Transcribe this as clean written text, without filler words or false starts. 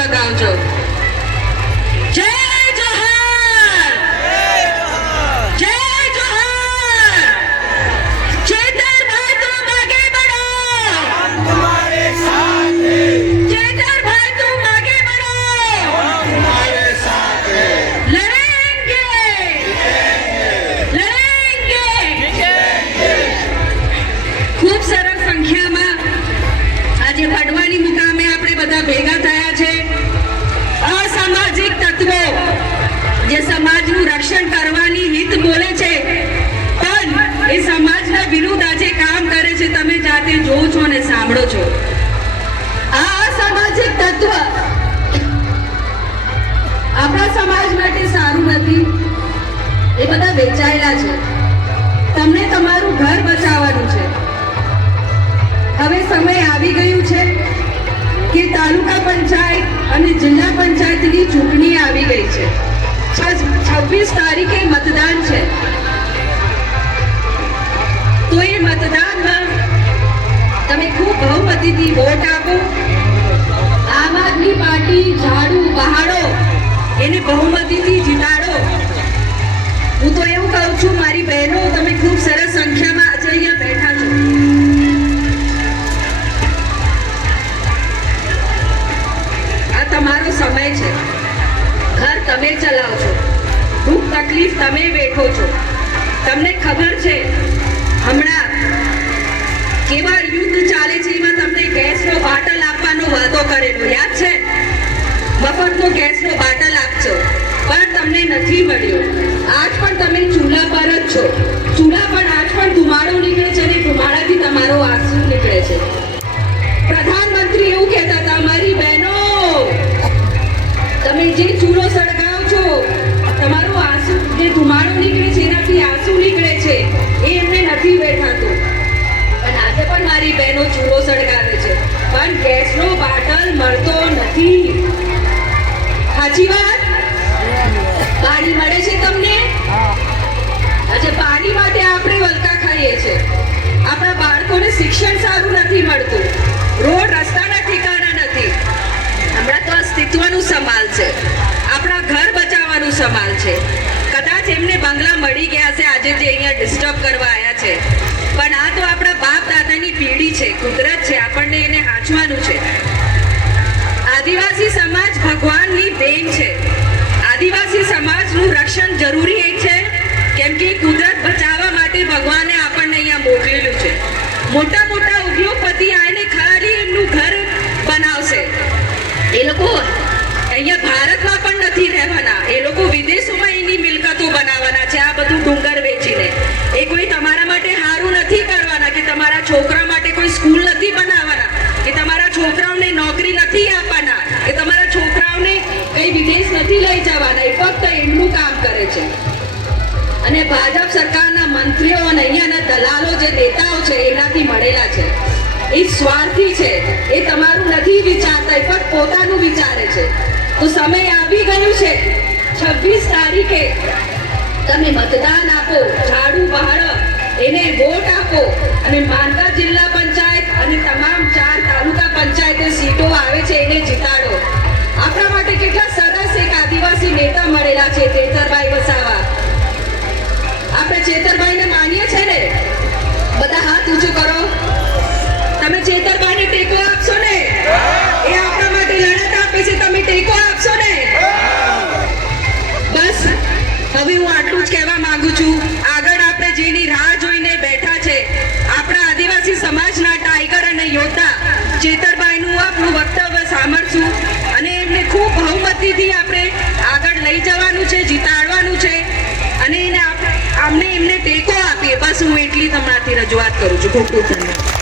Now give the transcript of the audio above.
લગાવજો। જય જોહર, જય જોહર। ચેતરભાઈ तुम आगे बढ़ो, हम तुम्हारे साथ हैं, चेतरभाई तुम आगे बढ़ो, हम तुम्हारे साथ हैं, लड़ेंगे लड़ेंगे। खूब सरस संख्या में आज वडवानी मुकामे આપણે બધા ભેગા થયા છે। અસામાજિક તત્વો જે સમાજનું રક્ષણ કરવાની હિત બોલે છે પણ એ સમાજના વિરુદ્ધ આજે કામ કરે છે, તમે જાતે જોવો છો અને સાંભળો છો। આ અસામાજિક તત્વ આપણા સમાજ માટે સારું નથી, એ બધા વેચાયેલા છે। તમને તમારું ઘર બચાવવાનું છે। હવે સમય આવી ગયું છે કે તાલુકા પંચાયત અને જિલ્લા પંચાયતની ચૂંટણી આવી ગઈ છે। 26 તારીખે મતદાન છે, તો એ મતદાનમાં તમે ખૂબ બહુમતીથી વોટ આપો। આમ આદમી પાર્ટી ઝાડુ બહાડો, એને બહુમતીથી જીતાડો। હું તો એવું કહું છું મારી બહેનો, તમે ખૂબ સરસ સંખ્યામાં આજે અહીંયા બેઠા છો। તમારો સમય છે, ઘર તમે ચલાવો છો, દુઃખ તકલીફ તમે વેઠો છો। તમને ખબર છે હમણાં કેવા યુદ્ધ ચાલે છે, એમાં તમને ગેસનો બાટલ આપવાનો વાદો કરેલો યાદ છે? મફતનો ગેસનો બાટલ આપજો, પણ તમને નથી મળ્યો। આજ પણ તમે ચૂલા પર જ છો, ચૂલા પર આજ પણ ધુમાડો નીકળે છે અને ધુમાડાથી તમારો આંસુ નીકળે છે। પ્રધાનમંત્રી એવું કહેતા હતા, મારી બહેનો તમે જે ચૂલો સળગાવો છો, તમારો આંસુ જે ધુમાડો નીકળે છે એનાથી આંસુ નીકળે છે, એ એમને નથી બેઠાતું। પણ આજે પણ મારી બહેનો ચૂલો સળગાવે છે, પણ ગેસનો બાટલ મળતો નથી। સાચી વાત? પાણી મળે છે તમને? આજે પાણી માટે આપણે વલકા ખાઈએ છીએ, આપણા બાળકોને શિક્ષણ સારું નથી મળતું, રોડ રસ્તાના ઠેકાણા નથી। હમણાં તો અસ્તિત્વનું સવાલ છે, આપણા ઘર બચાવવાનું સવાલ છે। કદાચ એમને બંગલા મળી ગયા છે આજે જે અહીંયા ડિસ્ટર્બ કરવા આવ્યા છે, પણ આ તો આપણા બાપ દાદાની પેઢી છે, કુદરત છે, આપણને એને હાંચવાનું છે। આદિવાસી સમાજ ભગવાનની દેન છે। આદિવાસી સમાજનું રક્ષણ જરૂરી એ છે કેમ કે કુદરત બચાવવા માટે ભગવાને આપણને અહીંયા મોકલેલું છે। મોટા મોટા ઉદ્યોગપતિ આવીને ખાલી એમનું ઘર બનાવશે, એ લોકો અહીંયા ભારતમાં પણ નથી રહેવાના, એ લોકો વિદેશોમાં એની મિલકતો બનાવવાના છે, આ બધું ડુંગર વેચીને। એ કોઈ તમારા માટે સારું નથી કરવાના, કે તમારા છોકરા માટે કોઈ સ્કૂલ નથી બનાવવાના, કે તમારા છોકરાઓને નોકરી નથી આપવાના, કે તમારા છોકરાઓને કઈ વિદેશ નથી લઈ જવાના, એ ફક્ત એમનું કામ કરે છે। અને ભાજપ સરકારના મંત્રીઓ અને અહીંયાના દલાલો જે નેતાઓ છે એનાથી મળેલા છે, એ સ્વાર્થી છે, એ તમારું નથી વિચારતા, એ ફક્ત પોતાનું વિચારે છે। તો સમય આવી ગયું છે, 26 તારીખે તમે મતદાન આપો, ઝાડુ બહાડો, એને વોટ આપો અને માનતા જિલ્લા પંચાયત અને તમામ 4 તાલુકા પંચાયતે સીટો આવે છે એને જીતાડો। આપણા માટે કેટલા સરસ એક આદિવાસી નેતા મળેલા છે, ચેતરભાઈ વસાવા। આપણે ચેતરભાઈને માનીએ છે ને? બધા હાથ ઊંચું કરો, તમે ચેતરભાઈને ટેકો આપશો ને? એ આપણા માટે લડત આપે છે, તમે ટેકો આપશો ને? બસ હવે હું આટલું જ કહેવા માંગુ છું। આગળ આપણે જેની રાહ જોઈને બેઠા છે, આપણા આદિવાસી સમાજના ટાઈગર અને યોદ્ધા ચેતરભાઈનું આપણું વક્તવ્ય સાંભળશું અને એમને ખૂબ બહુમતીથી આપણે આગળ લઈ જવાનું છે, જીતાડવાનું છે અને એમને ટેકો આપીએ। બસ હું એટલી તમારાથી રજૂઆત કરું છું। ખૂબ ખૂબ ધન્યવાદ।